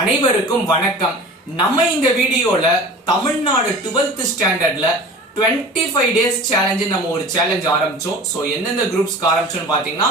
அனைவருக்கும் வணக்கம். நம்ம இந்த வீடியோல தமிழ்நாடு 12th ஸ்டாண்டர்ட்ல 25 டேஸ் சேலஞ்ச் நம்ம ஒரு சேலஞ்ச் ஆரம்பிச்சோம். சோ எந்தெந்த குரூப்ஸ்க்கு ஆரம்பிச்சோம்னு பாத்தீங்கன்னா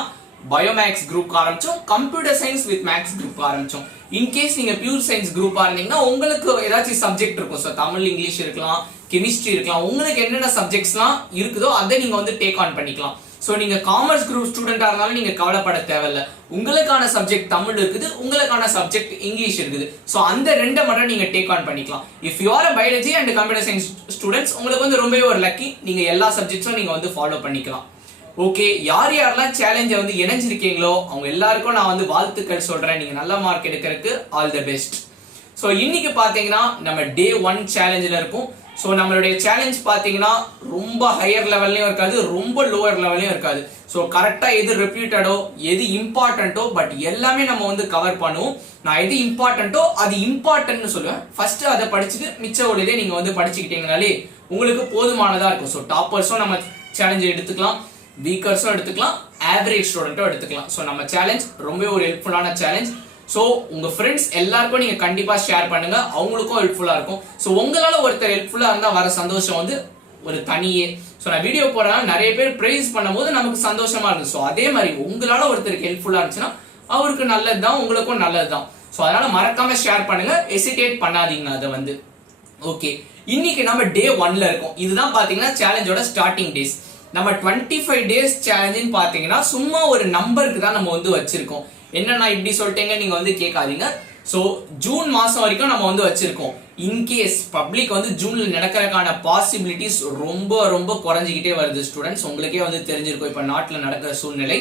பயோமேக்ஸ் குரூப் ஆரம்பிச்சோம், computer science with maths group ஆரம்பிச்சோம். இன்கேஸ் நீங்க பியூர் சயின்ஸ் குரூப்பா இருந்தீங்கன்னா உங்களுக்கு ஏதாச்சும் சப்ஜெக்ட் இருக்கும். ஸோ தமிழ், இங்கிலீஷ் இருக்கலாம், கெமிஸ்ட்ரி இருக்கலாம். உங்களுக்கு என்னென்ன சப்ஜெக்ட்ஸ்லாம் இருக்குதோ அதை நீங்க வந்து டேக் ஆன் பண்ணிக்கலாம். சோ நீங்க காமர்ஸ் குரூப் ஸ்டூடெண்டா இருந்தாலும் நீங்க கவலைப்பட தேவையில்ல. உங்களுக்கான சப்ஜெக்ட் தமிழ் இருக்குது, உங்களுக்கான சப்ஜெக்ட் இங்கிலீஷ் இருக்குது. சோ அந்த ரெண்டை மட்டும் நீங்க டேக் ஆன் பண்ணிக்கலாம். If you are biology and computer science students, உங்களுக்கு வந்து ரொம்பவே ஒரு லக்கி. நீங்க எல்லா சப்ஜெக்ட்ஸும் நீங்க வந்து ஃபாலோ பண்ணிக்கலாம். ஓகே, யார் யாரெல்லாம் சேலஞ்சை வந்து இணைஞ்சிருக்கீங்களோ அவங்க எல்லாருக்கும் நான் வந்து வாழ்த்துக்கள் சொல்றேன். நீங்க நல்ல மார்க் எடுக்கிறதுக்கு ஆல் தி பெஸ்ட். சோ இன்னைக்கு பாத்தீங்கன்னா நம்ம டே 1 சேலஞ்சில் இருக்கும். ஸோ நம்மளுடைய சேலஞ்ச் பார்த்தீங்கன்னா ரொம்ப ஹையர் லெவல்லையும் இருக்காது, ரொம்ப லோவர் லெவல்லையும் இருக்காது. ஸோ கரெக்டாக எது ரெப்யூட்டடோ எது இம்பார்ட்டன்ட்டோ பட் எல்லாமே நம்ம வந்து கவர் பண்ணுவோம். நான் எது இம்பார்ட்டன்ட்டோ அது இம்பார்ட்டன்ட்னு சொல்லுவேன். ஃபர்ஸ்ட் அதை படிச்சுட்டு மிச்ச ஒரு இதை நீங்கள் வந்து படிச்சுக்கிட்டீங்கனாலே உங்களுக்கு போதுமானதாக இருக்கும். ஸோ டாப்பர்ஸும் நம்ம சேலஞ்சை எடுத்துக்கலாம், வீக்கர்ஸும் எடுத்துக்கலாம், ஆவரேஜ் ஸ்டூடெண்ட்டும் எடுத்துக்கலாம். ஸோ நம்ம சேலஞ்ச் ரொம்ப ஒரு ஹெல்ப்ஃபுல்லான சேலஞ்ச். சோ உங்க ஃப்ரெண்ட்ஸ் எல்லாருக்கும் நீங்க கண்டிப்பா ஷேர் பண்ணுங்க, அவங்களுக்கும் ஹெல்ப்ஃபுல்லா இருக்கும். சோ உங்களால ஒருத்தர் ஹெல்ப்ஃபுல்லா இருந்தா வர சந்தோஷம் வந்து ஒரு தனியே. சோ நான் வீடியோ போறேன், நிறைய பேர் பிரைஸ் பண்ணும்போது நமக்கு சந்தோஷமா இருக்கு. சோ அதே மாதிரி உங்களால ஒருத்தருக்கு ஹெல்ப்ஃபுல்லா இருந்துச்சுன்னா அவருக்கு நல்லதுதான், உங்களுக்கும் நல்லதுதான். சோ அதனால மறக்காம ஷேர் பண்ணுங்க, ஹெசிடேட் பண்ணாதீங்க அதை வந்து. ஓகே, இன்னைக்கு நம்ம டே 1ல இருக்கோம். இதுதான் பாத்தீங்கன்னா சேலஞ்சோட ஸ்டார்டிங் டேஸ். நம்ம 25 டேஸ் சேலஞ்சுன்னு பாத்தீங்கன்னா சும்மா ஒரு நம்பருக்கு தான் நம்ம வந்து வச்சிருக்கோம். என்னன்னா இப்படி சொல்லிட்டேங்க நீங்க வந்து கேட்காதீங்க. சோ ஜூன் மாசம் வரைக்கும் நம்ம வந்து வச்சிருக்கோம். இன்கேஸ் பப்ளிக் வந்து ஜூன்ல நடக்கிறதுக்கான பாசிபிலிட்டிஸ் ரொம்ப ரொம்ப குறைஞ்சிக்கிட்டே வருது ஸ்டூடெண்ட்ஸ். உங்களுக்கே வந்து தெரிஞ்சிருக்கும் இப்ப நாட்டுல நடக்கிற சூழ்நிலை.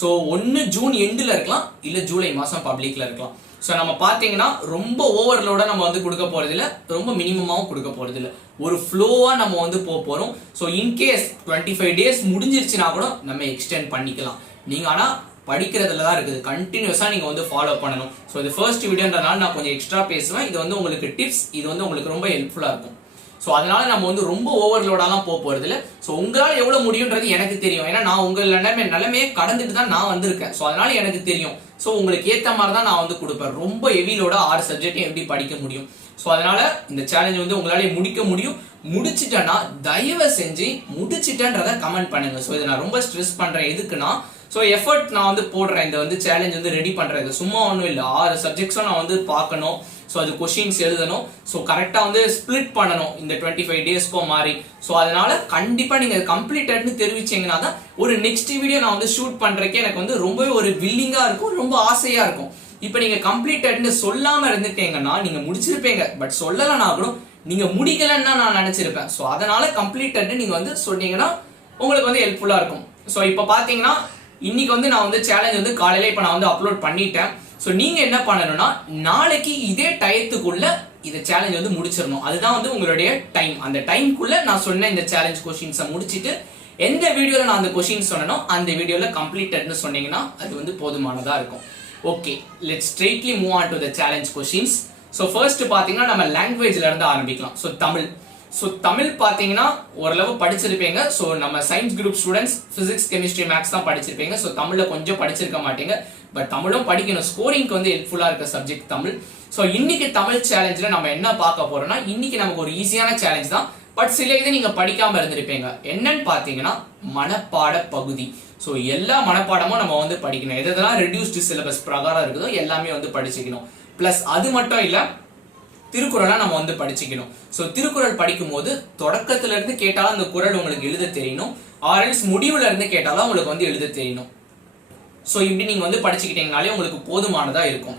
சோ ஒன்னு ஜூன் எண்டுல இருக்கலாம், இல்ல ஜூலை மாசம் பப்ளிக்ல இருக்கலாம். சோ நம்ம பாத்தீங்கன்னா ரொம்ப ஓவர்லோட நம்ம வந்து கொடுக்க போறது இல்ல, ரொம்ப மினிமமாவும் கொடுக்க போறது இல்ல, ஒரு ஃப்ளோவா நம்ம வந்து போறோம். சோ இன்கேஸ் 25 டேஸ் முடிஞ்சிருச்சுன்னா கூட நம்ம எக்ஸ்டெண்ட் பண்ணிக்கலாம். நீங்க ஆனா படிக்கிறதுல தான் இருக்குது, கண்டினியூஸா நீங்க வந்து ஃபாலோ பண்ணணும். ஸோ இது ஃபர்ஸ்ட் வீடியோன்றனால நான் கொஞ்சம் எக்ஸ்ட்ரா பேசுவேன். இது வந்து உங்களுக்கு டிப்ஸ், இது வந்து உங்களுக்கு ரொம்ப ஹெல்ப்ஃபுல்லா இருக்கும். ஸோ அதனால நம்ம வந்து ரொம்ப ஓவர்லோடாலாம் போறது இல்லை. ஸோ உங்களால் எவ்வளவு முடியுன்றது எனக்கு தெரியும். ஏன்னா நான் உங்கள் நிலைமையே கடந்துட்டு தான் நான் வந்திருக்கேன். ஸோ அதனால எனக்கு தெரியும். ஸோ உங்களுக்கு ஏற்ற மாதிரி தான் நான் வந்து கொடுப்பேன். ரொம்ப ஹெவிலோட 6 சப்ஜெக்டையும் எப்படி படிக்க முடியும். ஸோ அதனால இந்த சேலஞ்ச் வந்து உங்களால முடிக்க முடியும். முடிச்சிட்டேன்னா தயவு செஞ்சு முடிச்சிட்டேன்றத கமெண்ட் பண்ணுங்க. ஸோ இதை நான் ரொம்ப ஸ்ட்ரெஸ் பண்றேன். எதுக்குன்னா ஸோ எஃபர்ட் நான் வந்து போடுறேன் இந்த வந்து சேலஞ்ச் வந்து ரெடி பண்றது. சும்மா ஒன்றும் இல்லை, 6 சப்ஜெக்ட்ஸும் நான் வந்து பார்க்கணும். ஸோ அது கொஸ்டின்ஸ் எழுதணும். ஸோ கரெக்டாக வந்து ஸ்பிளிட் பண்ணணும் இந்த 25 டேஸ்க்கும் மாறி. ஸோ அதனால கண்டிப்பாக நீங்கள் கம்ப்ளீட்டட்னு தெரிவிச்சீங்கன்னா தான் ஒரு நெக்ஸ்ட் வீடியோ நான் வந்து ஷூட் பண்றதுக்கே எனக்கு வந்து ரொம்பவே ஒரு வில்லிங்கா இருக்கும், ரொம்ப ஆசையா இருக்கும். இப்போ நீங்க கம்ப்ளீட்டட்னு சொல்லாம இருந்துட்டீங்கன்னா நீங்க முடிச்சிருப்பீங்க, பட் சொல்லலைன்னா கூட நீங்க முடிக்கலன்னு தான் நான் நினைச்சிருப்பேன். ஸோ அதனால கம்ப்ளீட்டட்னு நீங்க வந்து சொன்னீங்கன்னா உங்களுக்கு வந்து ஹெல்ப்ஃபுல்லா இருக்கும். ஸோ இப்போ பாத்தீங்கன்னா இன்னைக்கு வந்து நான் வந்து சேலஞ்ச் வந்து காலையில இப்ப நான் வந்து அப்லோட் பண்ணிட்டேன். சோ நீங்க என்ன பண்ணணும்னா நாளைக்கு இதே டயத்துக்குள்ள இந்த சேலஞ்ச் வந்து முடிச்சிடணும். அதுதான் வந்து உங்களுடைய டைம். அந்த டைம்க்குள்ள நான் சொன்ன இந்த சேலஞ்ச் கொஸ்டின்ஸை முடிச்சிட்டு எந்த வீடியோல நான் அந்த கொஸ்டின் சொன்னனோ அந்த வீடியோல கம்ப்ளீட்டட்னு சொன்னீங்கன்னா அது வந்து போதுமானதா இருக்கும். Okay, let's straightly move on to the challenge questions. So first பாத்தீங்கன்னா நம்ம லாங்குவேஜ்ல இருந்து ஆரம்பிக்கலாம். சோ தமிழ். ஸோ தமிழ் பார்த்தீங்கன்னா ஓரளவு படிச்சிருப்பீங்க. ஸோ நம்ம science group students physics, chemistry, maths தான் படிச்சிருப்பீங்க. ஸோ தமிழில் கொஞ்சம் படிச்சிருக்க மாட்டீங்க, பட் தமிழும் படிக்கணும். ஸ்கோரிங்க்கு வந்து ஹெல்ப்ஃபுல்லாக இருக்க சப்ஜெக்ட் தமிழ். ஸோ இன்னைக்கு தமிழ் சேலஞ்சில் நம்ம என்ன பார்க்க போறோம்னா இன்னைக்கு நமக்கு ஒரு ஈஸியான சேலஞ்ச் தான், பட் சில இது நீங்க படிக்காம இருந்திருப்பீங்க. என்னன்னு பார்த்தீங்கன்னா மனப்பாட பகுதி. ஸோ எல்லா மனப்பாடமும் நம்ம வந்து படிக்கணும். எதெல்லாம் ரெடியூஸ்டு சிலபஸ் பிரகாரம் இருக்குதோ எல்லாமே வந்து படிச்சுக்கணும். பிளஸ் அது மட்டும் இல்லை, திருக்குறளை நம்ம வந்து படிச்சுக்கணும். ஸோ திருக்குறள் படிக்கும் போது தொடக்கத்துல இருந்து கேட்டாலும் அந்த குறள் உங்களுக்கு எழுத தெரியணும், ஆர்எல்ஸ் முடிவுல இருந்து கேட்டாலும் உங்களுக்கு வந்து எழுத தெரியணும். ஸோ இப்படி நீங்க வந்து படிச்சுக்கிட்டீங்கனாலே உங்களுக்கு போதுமானதா இருக்கும்.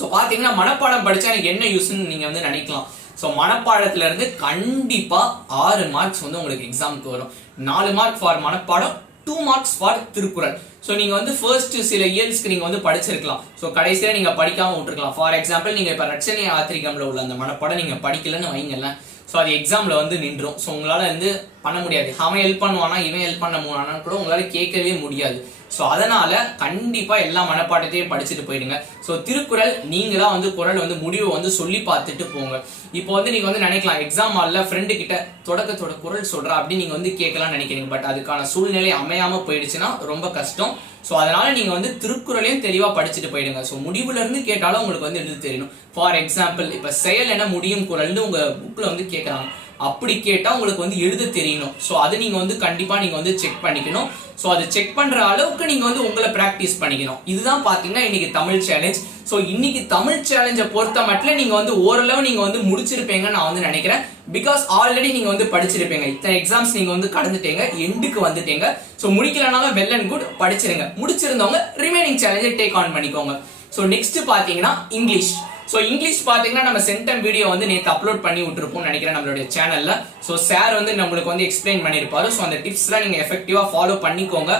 ஸோ பாத்தீங்கன்னா மனப்பாடம் படிச்சா எனக்கு என்ன யூஸ்ன்னு நீங்க வந்து நினைக்கலாம். ஸோ மனப்பாடத்துல இருந்து கண்டிப்பா 6 மார்க்ஸ் வந்து உங்களுக்கு எக்ஸாமுக்கு வரும். 4 மார்க் ஃபார் மனப்பாடம், 2 மார்க்ஸ் ஃபார் திருக்குறள். ஸோ நீங்க வந்து ஃபர்ஸ்ட் சில இயர்ஸ்க்கு நீங்க வந்து படிச்சிருக்கலாம். ஸோ கடைசியில நீங்க படிக்காம விட்டுருக்கலாம். ஃபார் எக்ஸாம்பிள் நீங்க இப்ப ரட்சணி ஆத்திரிகம்ல உள்ள அந்த மனப்பாடம் நீங்க படிக்கலன்னு வைங்கலாம். ஸோ அது எக்ஸாம்ல வந்து நின்றும். ஸோ உங்களால வந்து பண்ண முடியாது. அவன் ஹெல்ப் பண்ணுவானா இவன் ஹெல்ப் பண்ண முடியானா கூட உங்களால கேட்கவே முடியாது. ஸோ அதனால கண்டிப்பா எல்லா மனப்பாடத்தையும் படிச்சுட்டு போயிடுங்க. ஸோ திருக்குறள் நீங்க தான் வந்து குறள் வந்து முடிவை வந்து சொல்லி பார்த்துட்டு போங்க. இப்போ வந்து நீங்க வந்து நினைக்கலாம் எக்ஸாம் ஹால்ல ஃப்ரெண்டு கிட்ட தொடக்கத்தோட குறள் சொல்றா அப்படின்னு நீங்க வந்து கேட்கலாம் நினைக்கிறீங்க. பட் அதுக்கான சூழ்நிலை அமையாம போயிடுச்சுன்னா ரொம்ப கஷ்டம். ஸோ அதனால நீங்க வந்து திருக்குறளையும் தெளிவா படிச்சுட்டு போயிடுங்க. ஸோ முடிவுல இருந்து கேட்டாலும் உங்களுக்கு வந்து எழுத தெரியணும். ஃபார் எக்ஸாம்பிள் இப்ப செயல் என முடியும் குறள்னு உங்க புக்ல வந்து கேட்கறாங்க, அப்படி கேட்டா உங்களுக்கு வந்து எழுத தெரியணும். ஸோ அது நீங்க வந்து கண்டிப்பா நீங்க வந்து செக் பண்ணிக்கணும். ஸோ அதை செக் பண்ற அளவுக்கு நீங்க வந்து உங்களை பிராக்டிஸ் பண்ணிக்கணும். இதுதான் பாத்தீங்கன்னா இன்னைக்கு தமிழ் சேலஞ்ச். ஸோ இன்னைக்கு தமிழ் சேலஞ்சை பொறுத்த மட்டும் நீங்க வந்து ஓரளவு நீங்க வந்து முடிச்சிருப்பீங்கன்னு நான் வந்து நினைக்கிறேன். பிகாஸ் ஆல்ரெடி நீங்க வந்து படிச்சிருப்பீங்க, இத்தனை எக்ஸாம்ஸ் நீங்க வந்து கடந்துட்டீங்க, எண்டுக்கு வந்துட்டீங்க. ஸோ முடிக்கலனாலும் வெல் அண்ட் குட், படிச்சிருங்க. முடிச்சிருந்தவங்க ரிமைனிங் சேலஞ்சை டேக் ஆன் பண்ணிக்கோங்க. ஸோ நெக்ஸ்ட் பாத்தீங்கன்னா இங்கிலீஷ். ஸோ இங்கிலீஷ் பாத்தீங்கன்னா நம்ம சென்டம் வீடியோ வந்து நேற்று அப்லோட் பண்ணி விட்டுருப்போம் நினைக்கிறேன் நம்மளுடைய சேனல்ல. ஸோ சார் வந்து நம்மளுக்கு வந்து எக்ஸ்பிளைன் பண்ணிருப்பாரு. ஸோ அந்த டிப்ஸ்லாம் நீங்க எஃபெக்டிவா ஃபாலோ பண்ணிக்கோங்க.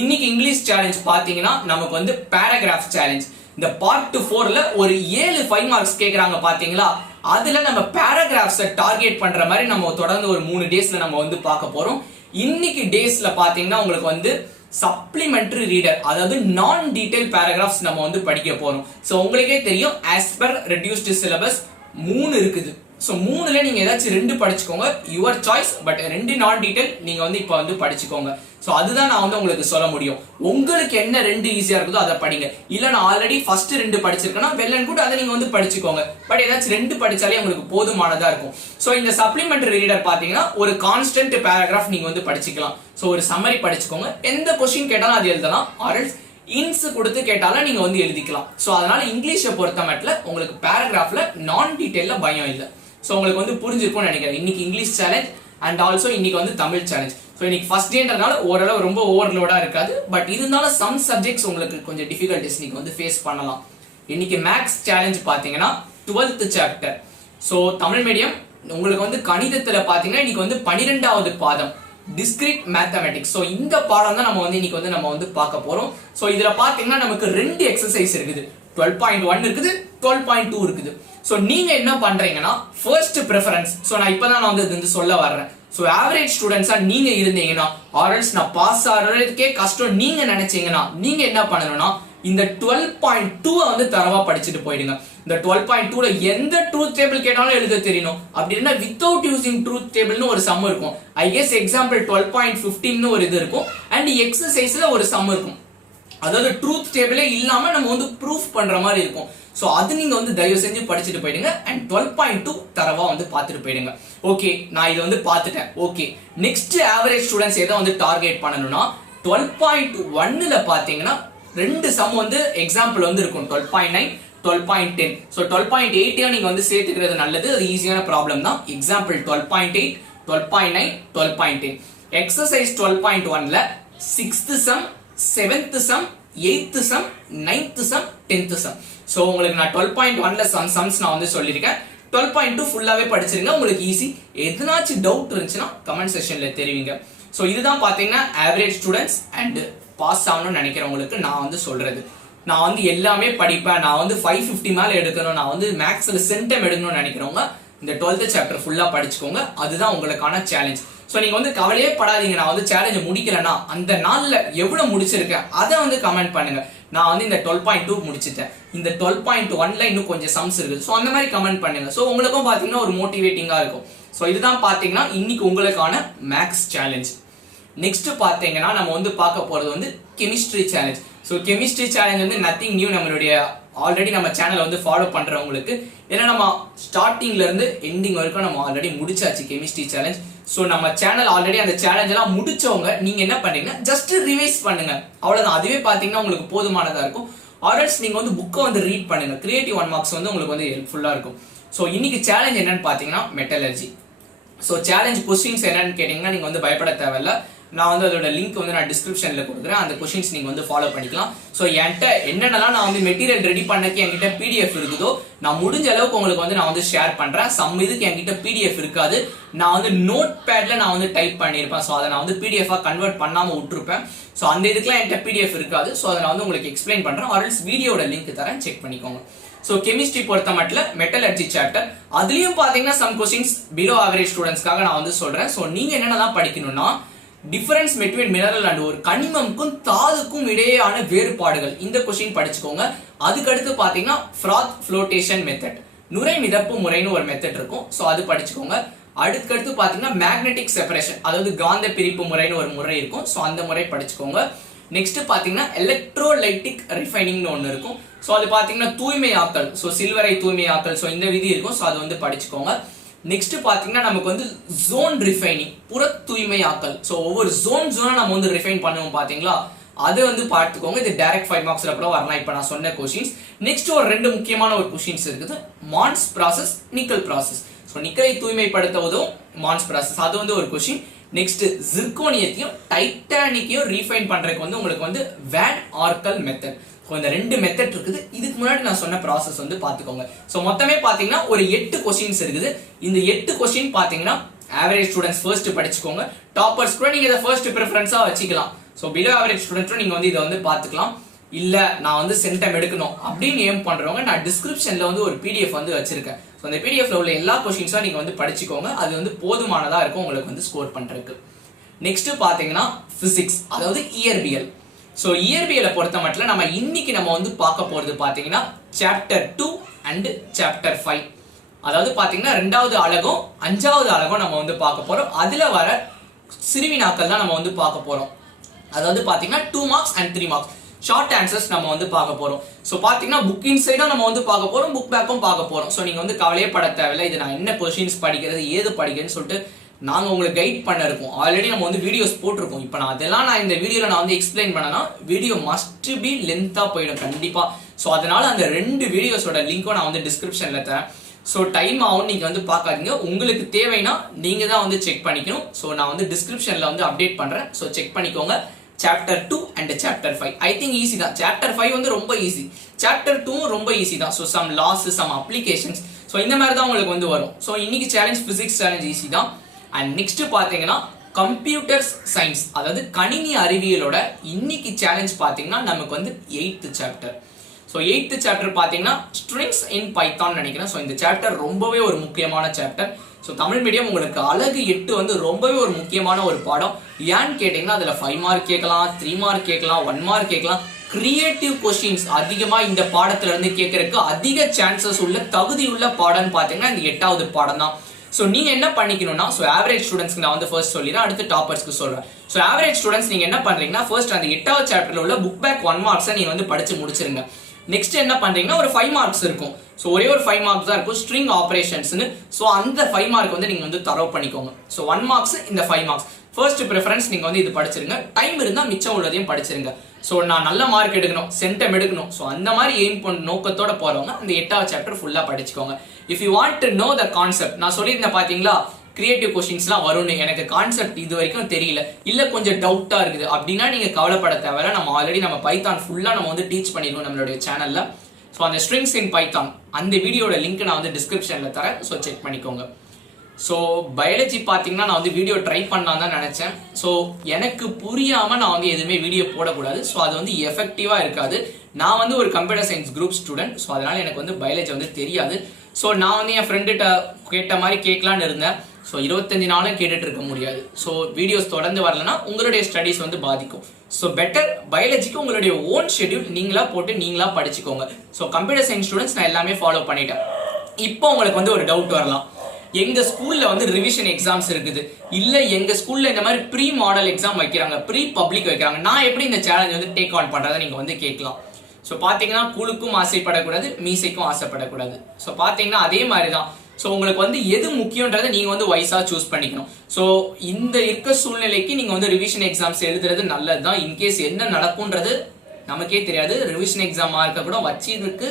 இன்னைக்கு இங்கிலீஷ் சேலஞ்ச் பாத்தீங்கன்னா நமக்கு வந்து பேராகிராஃப் சேலஞ்ச். இந்த பார்ட் 4ல ஒரு 7 5 மார்க்ஸ் கேக்குறாங்க பாத்தீங்களா, அதுல நம்ம பேராகிராஃப்ஸை டார்கெட் பண்ற மாதிரி நம்ம தொடர்ந்து ஒரு 3 டேஸ்ல நம்ம வந்து பார்க்க போறோம். இன்னைக்கு டேஸ்ல பாத்தீங்கன்னா உங்களுக்கு வந்து சப்ளிமெண்டரி ரீடர், அதாவது நான் டீடைல் பேராகிராஃப்ஸ் நம்ம வந்து படிக்க போறோம். சோ உங்களுக்கே தெரியும் ஆஸ் பர் ரெடியூஸ்டு சிலபஸ் 3 இருக்குது. சோ 3ல நீங்க ஏதாச்சும் 2 படிச்சுக்கோங்க, யுவர் சாய்ஸ். பட் 2 நான் டீடைல் நீங்க வந்து இப்ப வந்து படிச்சுக்கோங்க. சோ அதுதான் நான் வந்து உங்களுக்கு சொல்ல முடியும். உங்களுக்கு என்ன 2 ஈஸியா இருக்குதோ அதை படிங்க. இல்ல நான் ஆல்ரெடி ஃபர்ஸ்ட் 2 படிச்சிருக்கேன்னா வெல் அண்ட் குட், அதை நீங்க வந்து படிச்சுக்கோங்க. பட் ஏதாச்சும் 2 படிச்சாலே உங்களுக்கு போதுமானதா இருக்கும். சோ இந்த சப்ளிமெண்டரி ரீடர் பாத்தீங்கன்னா ஒரு கான்ஸ்டன்ட் பேராகிராஃப் நீங்க வந்து படிச்சுக்கலாம். சோ ஒரு சம்மரி படிச்சுக்கோங்க. எந்த கொஸ்டின் கேட்டாலும் அது எழுதலாம், ஆர்எல்ஸ் இன்ஸ் கொடுத்து கேட்டாலும் நீங்க வந்து எழுதிக்கலாம். சோ அதனால இங்கிலீஷை பொறுத்த மட்டும் உங்களுக்கு பேராகிராஃப்ல நான் டீடைல்ல பயம் இல்லை. சோ உங்களுக்கு வந்து புரிஞ்சிருக்கும்னு நினைக்கிறேன். இன்னைக்கு இங்கிலீஷ் சேலஞ்ச் அண்ட் ஆல்சோ இன்னைக்கு வந்து தமிழ் சேலஞ்ச். ஸோ இன்னைக்கு ஃபர்ஸ்ட் டேன்றதுனால ஓரளவு ரொம்ப ஓவர்லோடா இருக்காது. பட் இருந்தாலும் சம் சப்ஜெக்ட்ஸ் உங்களுக்கு கொஞ்சம் டிஃபிகல்டிஸ் நீங்க வந்து ஃபேஸ் பண்ணலாம். இன்னைக்கு மேக்ஸ் சேலஞ்ச் பாத்தீங்கன்னா 12th chapter. So Tamil medium உங்களுக்கு வந்து கணிதத்துல பாத்தீங்கன்னா இன்னைக்கு வந்து 12வது பாதம் டிஸ்கிரீட் மேத்தமெட்டிக்ஸ். ஸோ இந்த பாடம் தான் நம்ம வந்து இன்னைக்கு வந்து நம்ம வந்து பார்க்க போறோம். ஸோ இதுல பாத்தீங்கன்னா நமக்கு 2 எக்ஸசைஸ் இருக்குது. 12.1 இருக்குது, 12.2 இருக்குது. சோ நீங்க என்ன பண்றீங்கன்னா ஃபர்ஸ்ட் பிரெஃபரன்ஸ். சோ நான் இப்பதான் நான் வந்து சொல்ல வர்றேன். சோ ஆவரேஜ் ஸ்டூடெண்ட்ஸா நீங்க இருந்தீங்கன்னா ஆர்எல்ஸ் நான் பாஸ் ஆறதுக்கே கஷ்டம் நீங்க நினைச்சீங்கன்னா நீங்க என்ன பண்ணணும்னா இந்த 12.2 வந்து தரவா படிச்சுட்டு போயிடுங்க. இந்த 12.2ல எந்த ட்ரூத் டேபிள் கேட்டாலும் எழுத தெரியணும். அப்படின்னா வித்தவுட் யூசிங் ட்ரூத் டேபிள்னு ஒரு சம் இருக்கும். ஐ கெஸ் எக்ஸாம்பிள் 12.15 ஒரு இது இருக்கும். அண்ட் எக்ஸசைஸ்ல ஒரு சம் இருக்கும். அதாவது ட்ரூத் டேபிளே இல்லாம நம்ம வந்து ப்ரூஃப் பண்ற மாதிரி இருக்கும். சோ அது நீங்க வந்து தயவு செஞ்சு படிச்சுட்டு போயிடுங்க. அண்ட் 12.2 தரவா வந்து பார்த்துட்டு போயிடுங்க. ஓகே, நான் இதை வந்து பார்த்துட்டேன். ஓகே, நெக்ஸ்ட் ஆவரேஜ் ஸ்டூடெண்ட்ஸ் எதை வந்து டார்கெட் பண்ணணும்னா 12.1ல பாத்தீங்கன்னா 2 சம் வந்து எக்ஸாம்பிள் வந்து இருக்கும். 12.9 12.10. ஸோ 12.8 நீங்க வந்து சேர்த்துக்கிறது நல்லது. அது ஈஸியான ப்ராப்ளம் தான். எக்ஸாம்பிள் 12.8 12.9 12.10. எக்ஸசைஸ் 12.1ல 6th sum 7th sum 8th sum 9th sum 10th sum. So உங்களுக்கு நான் 12.1ல சம்ஸ் நான் வந்து சொல்லியிருக்கேன். 12.2 ஃபுல்லாவே படிச்சிருங்க, உங்களுக்கு ஈஸி. எதுனாச்சும் டவுட் இருந்துச்சுன்னா கமெண்ட் செக்ஷன்ல தெரிவிங்க. சோ இதுதான் பாத்தீங்கன்னா ஆவரேஜ் ஸ்டூடெண்ட்ஸ் அண்ட் பாஸ் ஆகணும்னு நினைக்கிறவங்களுக்கு நான் வந்து சொல்றது. நான் வந்து எல்லாமே படிப்பேன், நான் வந்து 550 மேல எடுக்கணும், நான் வந்து மேக்ஸ்ல சென்டம் எடுக்கணும்னு நினைக்கிறவங்க இந்த 12th சாப்டர் ஃபுல்லா படிச்சுக்கோங்க. அதுதான் உங்களுக்கான சேலஞ்ச். சோ நீங்க வந்து கவலையே படாதீங்க, நான் வந்து சேலஞ்ச் முடிக்கலன்னா அந்த நாள்ல எவ்வளவு முடிச்சிருக்கேன் அதை வந்து கமெண்ட் பண்ணுங்க. நான் வந்து இந்த 12.2 முடிச்சிட்டேன், இந்த 12.1ல இன்னும் கொஞ்சம் சம்ஸ் இருக்கு. சோ அந்த மாதிரி கமெண்ட் பண்ணுங்க. சோ உங்களுக்கும் பாத்தீங்கன்னா ஒரு மோட்டிவேட்டிங்கா இருக்கும். சோ இதுதான் பாத்தீங்கன்னா இன்னைக்கு உங்களுக்கான மேக்ஸ் சேலஞ்ச். நெக்ஸ்ட் பாத்தீங்கன்னா நம்ம வந்து பார்க்க போறது வந்து chemistry challenge. So chemistry challenge வந்து நத்திங் நியூ. நம்மளுடைய ஆல்ரெடி நம்ம சேனலை வந்து ஃபாலோ பண்றவங்களுக்கு ஏன்னா நம்ம ஸ்டார்டிங்ல இருந்து எண்டிங் வரைக்கும் நம்ம ஆல்ரெடி முடிச்சாச்சு கெமிஸ்ட்ரி சேலஞ்ச். சோ நம்ம சேனல் ஆல்ரெடி அந்த சேலஞ்ச் எல்லாம் முடிச்சவங்க நீங்க என்ன பண்றீங்கன்னா ஜஸ்ட் ரிவைஸ் பண்ணுங்க, அவ்வளவுதான். அதுவே பாத்தீங்கன்னா உங்களுக்கு போதுமானதா இருக்கும். ஆர்எல்ஸ் நீங்க வந்து புக்கை வந்து ரீட் பண்ணுங்க. கிரியேட்டிவ் 1 மார்க்ஸ் வந்து உங்களுக்கு வந்து ஹெல்ப்ஃபுல்லா இருக்கும். சோ இன்னைக்கு சேலஞ்ச் என்னன்னு பாத்தீங்கன்னா மெட்டலர்ஜி. சோ சேலஞ்ச் கொஸ்டின்ஸ் என்னன்னு கேட்டீங்கன்னா நீங்க வந்து பயப்பட தேவையில்ல. நான் வந்து அதோட லிங்க் வந்து நான் டிஸ்கிரிப்ஷன்ல கொடுக்குறேன். அந்த கொஸ்டின்ஸ் நீங்க வந்து ஃபாலோ பண்ணிக்கலாம். சோ என்கிட்ட என்னென்னலாம் நான் வந்து மெட்டீரியல் ரெடி பண்ணக்கு என்கிட்ட பிடிஎஃப் இருக்குதோ நான் முடிஞ்ச அளவுக்கு உங்களுக்கு வந்து நான் வந்து ஷேர் பண்றேன். சம் இதுக்கு என்கிட்ட பிடிஎஃப் இருக்காது, நான் வந்து நோட் பேட்ல நான் வந்து டைப் பண்ணிருப்பேன். சோ அதை நான் வந்து பிடிஎஃப் கன்வெர்ட் பண்ணாம விட்டுருப்பேன். சோ அந்த இதுக்கெல்லாம் என்கிட்ட பிடிஎஃப் இருக்காது. சோ அதை நான் வந்து உங்களுக்கு எக்ஸ்பிளைன் பண்றேன். ஆர்எல்ஸ் வீடியோட லிங்க் தரேன், செக் பண்ணிக்கோங்க. சோ கெமிஸ்ட்ரி பொறுத்த மட்டும் மெட்டலர்ஜி சாப்டர், அதுலயும் பாத்தீங்கன்னா சம் கொஸ்டின்ஸ் பிலோ ஆவரேஜ் ஸ்டூடெண்ட்ஸ்க்காக நான் வந்து சொல்றேன். சோ நீங்க என்னென்னலாம் படிக்கணும்னா டிஃபரன்ஸ் பிட்வீன் மினரல் அண்ட் ஒரு கனிமம்க்கும் தாதுக்கும் இடையேயான வேறுபாடுகள், இந்த கொஸ்டின் படிச்சுக்கோங்க. அதுக்கடுத்து பாத்தீங்கன்னா ஃப்ராத் ஃப்ளோட்டேஷன் மெத்தட், நுரை மிதப்பு முறைன்னு ஒரு மெத்தட் இருக்கும். சோ அது படிச்சுக்கோங்க. அதுக்கடுத்து பாத்தீங்கன்னா மேக்னெட்டிக் செப்பரேஷன், அதாவது காந்த பிரிப்பு முறைன்னு ஒரு முறை இருக்கும். சோ அந்த முறை படிச்சுக்கோங்க. நெக்ஸ்ட் பாத்தீங்கன்னா எலக்ட்ரோலைட்டிக் ரிஃபைனிங்னு ஒன்று இருக்கும். ஸோ அது பாத்தீங்கன்னா தூய்மையாக்கல், ஸோ சில்வரை தூய்மையாக்கல், ஸோ இந்த விதி இருக்கும். ஸோ அது வந்து படிச்சுக்கோங்க. நெக்ஸ்ட் பாத்தீங்கன்னா நமக்கு வந்து ஜோன் ரிஃபைனிங், புற தூய்மையாக்கல். ஸோ ஒவ்வொரு ஜோனா நம்ம வந்து ரிஃபைன் பண்ணுவோம் பாத்தீங்களா, அது வந்து பார்த்துக்கோங்க. இது டைரக்ட் 5 மார்க்ஸ்ல கூட வரலாம். இப்போ நான் சொன்ன கொஸ்டின்ஸ். நெக்ஸ்ட் ஒரு 2 முக்கியமான ஒரு கொஸ்டின்ஸ் இருக்குது. Mond's process, nickel process. So நிக்கலை தூய்மைப்படுத்துவதும் மான்ஸ் ப்ராசஸ், அது வந்து ஒரு கொஸ்டின். நெக்ஸ்ட் ஜிர்கோனியத்தையும் டைட்டானிக்கையும் ரீஃபைன் பண்றதுக்கு வந்து உங்களுக்கு வந்து வேன் ஆர்கல் மெத்தட். இந்த 2 மெத்தட் இருக்குது. இதுக்கு முன்னாடி நான் சொன்ன ப்ராசஸ் வந்து பாத்துக்கோங்க. ஸோ மொத்தமே பாத்தீங்கன்னா ஒரு 8 கொஸ்டின்ஸ் இருக்குது. இந்த 8 கொஸ்டின் பாத்தீங்கன்னா ஆவரேஜ் ஸ்டூடெண்ட்ஸ் ஃபர்ஸ்ட் படிச்சுக்கோங்க. டாப்பர்ஸ் கூட நீங்க இதை ஃபர்ஸ்ட் ப்ரிஃபரன்ஸா வச்சுக்கலாம். ஸோ பிலோ ஆவரேஜ் ஸ்டூடெண்ட்டும் நீங்க வந்து இதை வந்து பாத்துக்கலாம். இல்ல நான் வந்து சென்டம் எடுக்கணும் அப்படின்னு ஏம் பண்றவங்க நான் டிஸ்கிரிப்ஷன்ல வந்து ஒரு PDF வந்து வச்சிருக்கேன். ஸோ அந்த PDFல உள்ள எல்லா கொஸ்டின்ஸும் நீங்க வந்து படிச்சுக்கோங்க. அது வந்து போதுமானதா இருக்கும் உங்களுக்கு வந்து ஸ்கோர் பண்றதுக்கு. நெக்ஸ்ட் பாத்தீங்கன்னா பிசிக்ஸ், அதாவது இயற்பியல். ஸோ இயற்பியலை பொறுத்த மட்டும் நம்ம இன்னைக்கு நம்ம வந்து பார்க்க போறது பாத்தீங்கன்னா சாப்டர் 2 அண்ட் சாப்டர் 5. அதாவது பாத்தீங்கன்னா 2வது அலகும் 5வது அலகும் நம்ம வந்து பார்க்க போறோம். அதுல வர சிறுவினாக்கள் தான் நம்ம வந்து பார்க்க போறோம். அதாவது பாத்தீங்கன்னா 2 marks and 3 marks short answers நம்ம வந்து பார்க்க போறோம். ஸோ பாத்தீங்கன்னா புக் இன்சைடும் நம்ம வந்து பார்க்க போறோம், புக் பேக்கும் பார்க்க போறோம். ஸோ நீங்க வந்து கவலையே பட தேவையில்லை. இது நான் என்ன கொஸ்டின்ஸ் படிக்கிறது, ஏது படிக்கிறதுன்னு சொல்லிட்டு நாங்க உங்களுக்கு கைட் பண்ண இருக்கோம். ஆல்ரெடி நம்ம வந்து வீடியோஸ் போட்டிருக்கோம். இப்போ நான் இந்த வீடியோல நான் வந்து எக்ஸ்பிளைன் பண்ணனா வீடியோ மஸ்ட் பி லென்த்தா போயிடும் கண்டிப்பா. ஸோ அதனால அந்த 2 வீடியோஸோட லிங்க்கும் நான் வந்து டிஸ்கிரிப்ஷன்ல தரேன். ஸோ டைம் ஆகும், நீங்க வந்து பார்க்காதீங்க. உங்களுக்கு தேவைன்னா நீங்க தான் வந்து செக் பண்ணிக்கணும். ஸோ நான் வந்து டிஸ்கிரிப்ஷன்ல வந்து அப்டேட் பண்றேன். ஸோ செக் பண்ணிக்கோங்க. Chapter 2 and chapter 5 I think easy தான். சாப்டர் 5 வந்து ரொம்ப ஈஸி, சாப்டர் 2 ரொம்ப ஈஸி தான். So some laws, some applications, so இந்த மாதிரி தான் உங்களுக்கு வந்து வரும். ஸோ இன்னைக்கு சேலஞ்ச் பிசிக்ஸ் சேலஞ்ச் ஈஸி தான். அண்ட் நெக்ஸ்ட் பாத்தீங்கன்னா கம்ப்யூட்டர் சயின்ஸ், அதாவது கணினி அறிவியலோட இன்னைக்கு சேலஞ்ச் பாத்தீங்கன்னா நமக்கு வந்து 8th chapter. So 8th chapter பாத்தீங்கன்னா ஸ்ட்ரிங்ஸ் இன் பைத்தான் நினைக்கிறேன். ஸோ இந்த சாப்டர் ரொம்பவே ஒரு முக்கியமான சாப்டர். ஸோ தமிழ் மீடியம் உங்களுக்கு அழகு 8 வந்து ரொம்பவே ஒரு முக்கியமான ஒரு பாடம். ஏன்னு கேட்டீங்கன்னா அதுல 5 மார்க் கேட்கலாம், 3 மார்க் கேட்கலாம், 1 மார்க் கேட்கலாம். கிரியேட்டிவ் கொஸ்டின்ஸ் அதிகமா இந்த பாடத்துல இருந்து கேட்கறதுக்கு அதிக சான்சஸ் உள்ள தகுதி உள்ள பாடம்னு பாத்தீங்கன்னா இந்த 8வது பாடம் தான். ஸோ நீங்க என்ன பண்ணிக்கணும்னா, ஸோ ஆவரேஜ் ஸ்டூடெண்ட்ஸ்க்கு நான் வந்து ஃபர்ஸ்ட் சொல்லிடுறேன், அடுத்து டாப்பர்ஸ்க்கு சொல்றேன். ஸோ ஆவரேஜ் ஸ்டூடெண்ட்ஸ் நீங்க என்ன பண்றீங்கன்னா ஃபர்ஸ்ட் அந்த 8வது சாப்டர்ல உள்ள புக் பேக் 1 மார்க்ஸை நீங்க வந்து படிச்சு முடிச்சிருங்க. நெக்ஸ்ட் என்ன பண்றீங்கன்னா ஒரு 5 மார்க்ஸ் இருக்கும். ஸோ ஒரே ஒரு 5 மார்க்ஸ் தான் இருக்கும், ஸ்ட்ரிங் ஆபரேஷன்ஸ்னு. ஸோ அந்த 5 மார்க் வந்து நீங்க வந்து தரவு பண்ணிக்கோங்க. ஸோ 1 மார்க்ஸ் இந்த 5 மார்க்ஸ் ஃபர்ஸ்ட் ப்ரிஃபரன்ஸ் நீங்க வந்து இது படிச்சிருங்க. டைம் இருந்தா மிச்சம் உள்ளதையும் படிச்சிருங்க. ஸோ நான் நல்ல மார்க் எடுக்கணும், சென்டம் எடுக்கணும், ஸோ அந்த மாதிரி எய்ம் பண்ண நோக்கத்தோட போறவங்க அந்த 8வது சாப்டர் ஃபுல்லா படிச்சுக்கோங்க. If you want to know the concept, நான் சொல்லியிருந்தேன் பாத்தீங்களா கிரியேட்டிவ் கொஸ்டின்ஸ்லாம் வரும்னு. எனக்கு கான்செப்ட் இது வரைக்கும் தெரியல, இல்ல கொஞ்சம் டவுட்டா இருக்குது அப்படின்னா நீங்க கவலைப்பட தேவையில்ல. நம்ம ஆல்ரெடி நம்ம பைத்தான் ஃபுல்லா நம்ம வந்து டீச் பண்ணிடுவோம் நம்மளுடைய சேனல்ல. ஸோ அந்த ஸ்ட்ரிங்ஸ் இன் பைத்தான் அந்த வீடியோட லிங்க் நான் வந்து டிஸ்கிரிப்ஷன்ல தரேன். ஸோ செக் பண்ணிக்கோங்க. ஸோ பயாலஜி பார்த்தீங்கன்னா நான் வந்து வீடியோ ட்ரை பண்ணலாம் தான் நினைச்சேன். ஸோ எனக்கு புரியாம நான் வந்து எதுவுமே வீடியோ போடக்கூடாது. ஸோ அது வந்து எஃபெக்டிவா இருக்காது. நான் வந்து ஒரு computer science group student. So அதனால எனக்கு வந்து பயாலஜி வந்து தெரியாது. ஸோ நான் வந்து என் ஃப்ரெண்டுகிட்ட கேட்ட மாதிரி கேட்கலான்னு இருந்தேன். ஸோ 25 நாளும் கேட்டுட்டு இருக்க முடியாது. ஸோ வீடியோஸ் தொடர்ந்து வரலன்னா உங்களுடைய ஸ்டடீஸ் வந்து பாதிக்கும். ஸோ பெட்டர் பயாலஜிக்கு உங்களுடைய ஓன் ஷெட்யூல் நீங்களா போட்டு நீங்களா படிச்சுக்கோங்க. ஸோ கம்ப்யூட்டர் சயின்ஸ் ஸ்டூடெண்ட்ஸ் நான் எல்லாமே ஃபாலோ பண்ணிட்டேன். இப்போ உங்களுக்கு வந்து ஒரு டவுட் வரலாம், எங்க ஸ்கூல்ல வந்து ரிவிஷன் எக்ஸாம்ஸ் இருக்குது, இல்ல எங்க ஸ்கூல்ல இந்த மாதிரி ப்ரீ மாடல் எக்ஸாம் வைக்கிறாங்க, ப்ரீ பப்ளிக் வைக்கிறாங்க, நான் எப்படி இந்த சேலஞ்ச் வந்து டேக் ஆன் பண்றதை நீங்க வந்து கேட்கலாம். ஸோ பாத்தீங்கன்னா கூழுக்கும் ஆசைப்படக்கூடாது, மீசைக்கும் ஆசைப்படக்கூடாது. ஸோ பாத்தீங்கன்னா அதே மாதிரிதான். ஸோ உங்களுக்கு வந்து எது முக்கியன்றதை நீங்க வந்து வைஸா சூஸ் பண்ணிக்கணும். ஸோ இந்த இருக்க சூழ்நிலைக்கு நீங்க வந்து ரிவிஷன் எக்ஸாம்ஸ் எழுதுறது நல்லதுதான். இன்கேஸ் என்ன நடக்கும்ன்றது நமக்கே தெரியாது. ரிவிஷன் எக்ஸாமா இருக்க கூட வச்சதுக்கு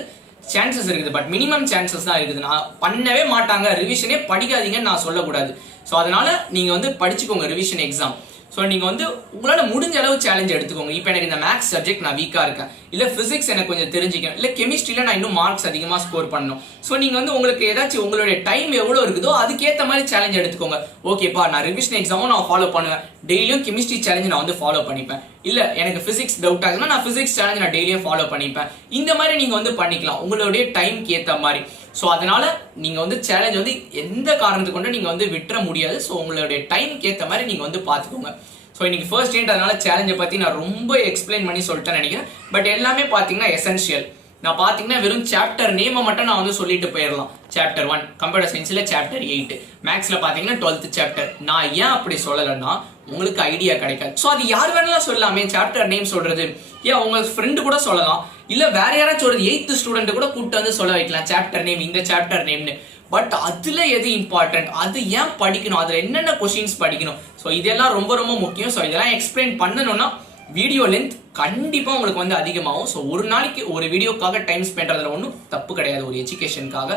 சான்சஸ் இருக்குது, பட் மினிமம் சான்சஸ் தான் இருக்குது. நான் பண்ணவே மாட்டாங்க, ரிவிஷனே படிக்காதீங்கன்னு நான் சொல்லக்கூடாது. ஸோ அதனால நீங்க வந்து படிச்சுக்கோங்க ரிவிஷன் எக்ஸாம். ஸோ நீங்க வந்து உங்களால முடிஞ்ச அளவு சேலஞ்ச் எடுத்துக்கோங்க. இப்போ எனக்கு இந்த மேக்ஸ் சப்ஜெக்ட் நான் வீக்கா இருக்கேன், இல்ல பிசிக்ஸ் எனக்கு கொஞ்சம் தெரிஞ்சுக்கணும், இல்ல கெமிஸ்ட்ரியில நான் இன்னும் மார்க்ஸ் அதிகமா ஸ்கோர் பண்ணணும். ஸோ நீங்க வந்து உங்களுக்கு ஏதாச்சும் உங்களுடைய டைம் எவ்வளவு இருக்குதோ அதுக்கேற்ற மாதிரி சேலஞ்ச் எடுத்துக்கோங்க. ஓகேப்பா நான் ரிவிஷன் எக்ஸாமும் நான் ஃபாலோ பண்ணுவேன், டெய்லியும் கெமிஸ்ட்ரி சேலஞ்ச் நான் வந்து ஃபாலோ பண்ணிப்பேன், இல்ல எனக்கு பிசிக்ஸ் டவுட் ஆகுதுன்னா நான் பிசிக்ஸ் சேலஞ்ச் நான் டெய்லியும் ஃபாலோ பண்ணிப்பேன். இந்த மாதிரி நீங்க வந்து பண்ணிக்கலாம் உங்களுடைய டைம்க்கு ஏற்ற மாதிரி. ஸோ அதனால நீங்க வந்து சேலஞ்ச் வந்து எந்த காரணத்துக்கு கொண்டு நீங்க வந்து விட்டுற முடியாது. ஸோ உங்களுடைய டைம்க்கு ஏற்ற மாதிரி நீங்க வந்து பாத்துக்கோங்க. ஸோ இன்னைக்கு ஃபர்ஸ்ட் டேட், அதனால சேலஞ்சை பத்தி நான் ரொம்ப எக்ஸ்பிளைன் பண்ணி சொல்லிட்டேன்னு நினைக்கிறேன். பட் எல்லாமே பாத்தீங்கன்னா எசென்ஷியல். நான் பாத்தீங்கன்னா வெறும் சாப்டர் நேமை மட்டும் நான் வந்து சொல்லிட்டு போயிடலாம். சாப்டர் 1 கம்ப்யூட்டர் சயின்ஸ்ல சாப்டர் 8, மேக்ஸ்ல பாத்தீங்கன்னா 12th சாப்டர். நான் ஏன் அப்படி சொல்லலைன்னா உங்களுக்கு ஐடியா கிடைக்காது. ஸோ அது யார் வேணாலும் சொல்லலாமே சாப்டர் நேம் சொல்றது. ஏன் உங்க ஃப்ரெண்டு கூட சொல்லலாம், இல்ல வேற யாராச்சும் ஒரு 8th ஸ்டூடெண்ட் கூட கூப்பிட்டு வந்து சொல்ல வைக்கலாம் சாப்டர் நேம், இந்த சாப்டர் நேம்னு. பட் அதுல எது இம்பார்ட்டன்ட், அது ஏன் படிக்கணும், அதுல என்னென்ன கொஸ்டின்ஸ் படிக்கணும், ஸோ இதெல்லாம் ரொம்ப ரொம்ப முக்கியம். ஸோ இதெல்லாம் எக்ஸ்பிளைன் பண்ணணும்னா வீடியோ லென்த் கண்டிப்பா உங்களுக்கு வந்து அதிகமாகும். ஸோ ஒரு நாளைக்கு ஒரு வீடியோக்காக டைம் ஸ்பெண்ட் பண்றதுல ஒன்றும் தப்பு கிடையாது ஒரு எஜுகேஷனுக்காக.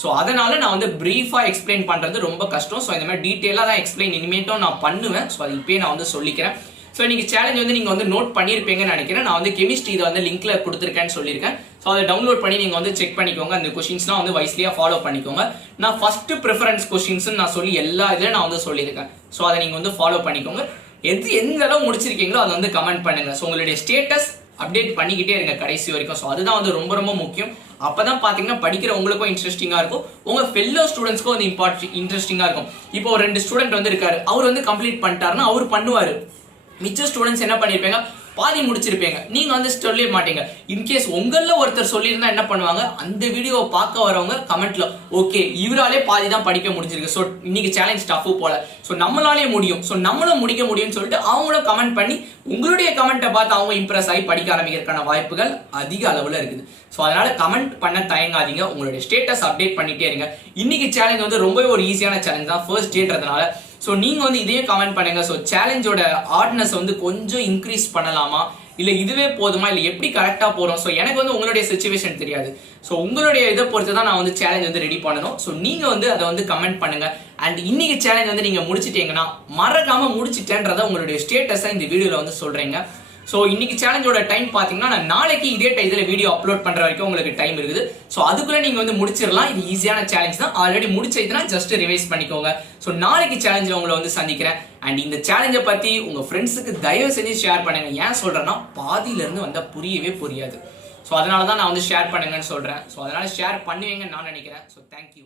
ஸோ அதனால நான் வந்து பிரீஃபா எக்ஸ்பிளைன் பண்றது ரொம்ப கஷ்டம். ஸோ இந்த மாதிரி டீட்டெயிலாக தான் எக்ஸ்பிளைன் இனிமேட்டும் நான் பண்ணுவேன். ஸோ அது இப்பயே நான் வந்து சொல்லிக்கிறேன். ஸோ இன்னைக்கு சேலஞ்ச் வந்து நீங்க வந்து நோட் பண்ணியிருப்பீங்கன்னு நினைக்கிறேன். நான் வந்து கெமிஸ்ட்ரி இதை வந்து லிங்க்ல கொடுத்துருக்கேன்னு சொல்லியிருக்கேன். ஸோ அதை டவுன்லோட் பண்ணி நீங்க வந்து செக் பண்ணிக்கோங்க. அந்த கொஸ்டின்ஸ்லாம் வந்து வைஸ்லியா ஃபாலோ பண்ணிக்கோங்க. நான் ஃபர்ஸ்ட் ப்ரிஃபரன்ஸ் கொஸ்டின்ஸ் நான் சொல்லி எல்லா இதுலையும் நான் வந்து சொல்லியிருக்கேன். ஸோ அதை நீங்க வந்து ஃபாலோ பண்ணிக்கோங்க. எந்த அளவு முடிச்சிருக்கீங்களோ அதை வந்து கமெண்ட் பண்ணுங்க. ஸோ உங்களுடைய ஸ்டேட்டஸ் அப்டேட் பண்ணிக்கிட்டே இருங்க கடைசி வரைக்கும். ஸோ அதுதான் வந்து ரொம்ப ரொம்ப முக்கியம். அப்பதான் பாத்தீங்கன்னா படிக்கிற உங்களுக்கும் இன்ட்ரெஸ்டிங்கா இருக்கும், உங்க ஃபெல்லோ ஸ்டூடெண்ட்ஸ்க்கும் வந்து இன்ட்ரெஸ்டிங்கா இருக்கும். இப்போ ஒரு 2 ஸ்டூடெண்ட் வந்து இருக்காரு, அவர் வந்து கம்ப்ளீட் பண்ணிட்டாருன்னா அவர் பண்ணுவாரு. மிச்ச ஸ்டூடெண்ட்ஸ் என்ன பண்ணிருப்பீங்க, பாதி முடிச்சிருப்பீங்க, நீங்க வந்து சொல்ல மாட்டீங்க. இன்கேஸ் உங்கள ஒருத்தர் சொல்லியிருந்தா என்ன பண்ணுவாங்க, அந்த வீடியோவை பார்க்க வரவங்க கமெண்ட்ல ஓகே இவராலே பாதி தான் படிக்க முடிஞ்சிருக்கு, ஸோ இன்னைக்கு சேலஞ்ச் டஃப் போல, ஸோ நம்மளாலே முடியும், ஸோ நம்மளும் முடிக்க முடியும்னு சொல்லிட்டு அவங்களும் கமெண்ட் பண்ணி உங்களுடைய கமெண்ட்டை பார்த்து அவங்க இம்ப்ரெஸ் ஆகி படிக்க ஆரம்பிக்கிறதுக்கான வாய்ப்புகள் அதிக அளவில் இருக்குது. ஸோ அதனால கமெண்ட் பண்ண தயங்காதீங்க, உங்களுடைய ஸ்டேட்டஸ் அப்டேட் பண்ணிட்டே இருங்க. இன்னைக்கு சேலஞ்ச் வந்து ரொம்பவே ஒரு ஈஸியான சேலஞ்ச் தான், ஃபர்ஸ்ட் டேட்றதுனால. ஸோ நீங்க வந்து இதையும் கமெண்ட் பண்ணுங்க. ஸோ சேலஞ்சோட ஹார்ட்னஸ் வந்து கொஞ்சம் இன்க்ரீஸ் பண்ணலாமா, இல்ல இதுவே போதுமா, இல்ல எப்படி கரெக்டா போறோம். ஸோ எனக்கு வந்து உங்களுடைய சிச்சுவேஷன் தெரியாது. ஸோ உங்களுடைய இதை பொறுத்து தான் நான் வந்து சேலஞ்ச் வந்து ரெடி பண்ணணும். ஸோ நீங்க வந்து அதை வந்து கமெண்ட் பண்ணுங்க. அண்ட் இன்னைக்கு சேலஞ்ச் வந்து நீங்க முடிச்சிட்டீங்கன்னா மறக்காம முடிச்சிட்டேன்றத உங்களுடைய ஸ்டேட்டஸை இந்த வீடியோல வந்து சொல்றீங்க. ஸோ இன்னைக்கு சேலஞ்சோட டைம் பார்த்தீங்கன்னா நான் நாளைக்கு இதே டைத்தில் வீடியோ அப்லோட் பண்ற வரைக்கும் உங்களுக்கு டைம் இருக்குது. ஸோ அதுக்குள்ள நீங்க வந்து முடிச்சிடலாம். இது ஈஸியான சேலஞ்ச் தான், ஆல்ரெடி முடிச்சதுன்னா ஜஸ்ட் ரிவைஸ் பண்ணிக்கோங்க. ஸோ நாளைக்கு சேலஞ்சில் உங்களை வந்து சந்திக்கிறேன். அண்ட் இந்த சேலஞ்சை பத்தி உங்க ஃப்ரெண்ட்ஸுக்கு தயவு செஞ்சு ஷேர் பண்ணுங்க. ஏன் சொல்றேன்னா பாதியில இருந்து வந்தா புரியவே புரியாது. ஸோ அதனால தான் நான் வந்து ஷேர் பண்ணுங்கன்னு சொல்றேன். ஸோ அதனால ஷேர் பண்ணுவீங்கன்னு நான் நினைக்கிறேன். So thank you.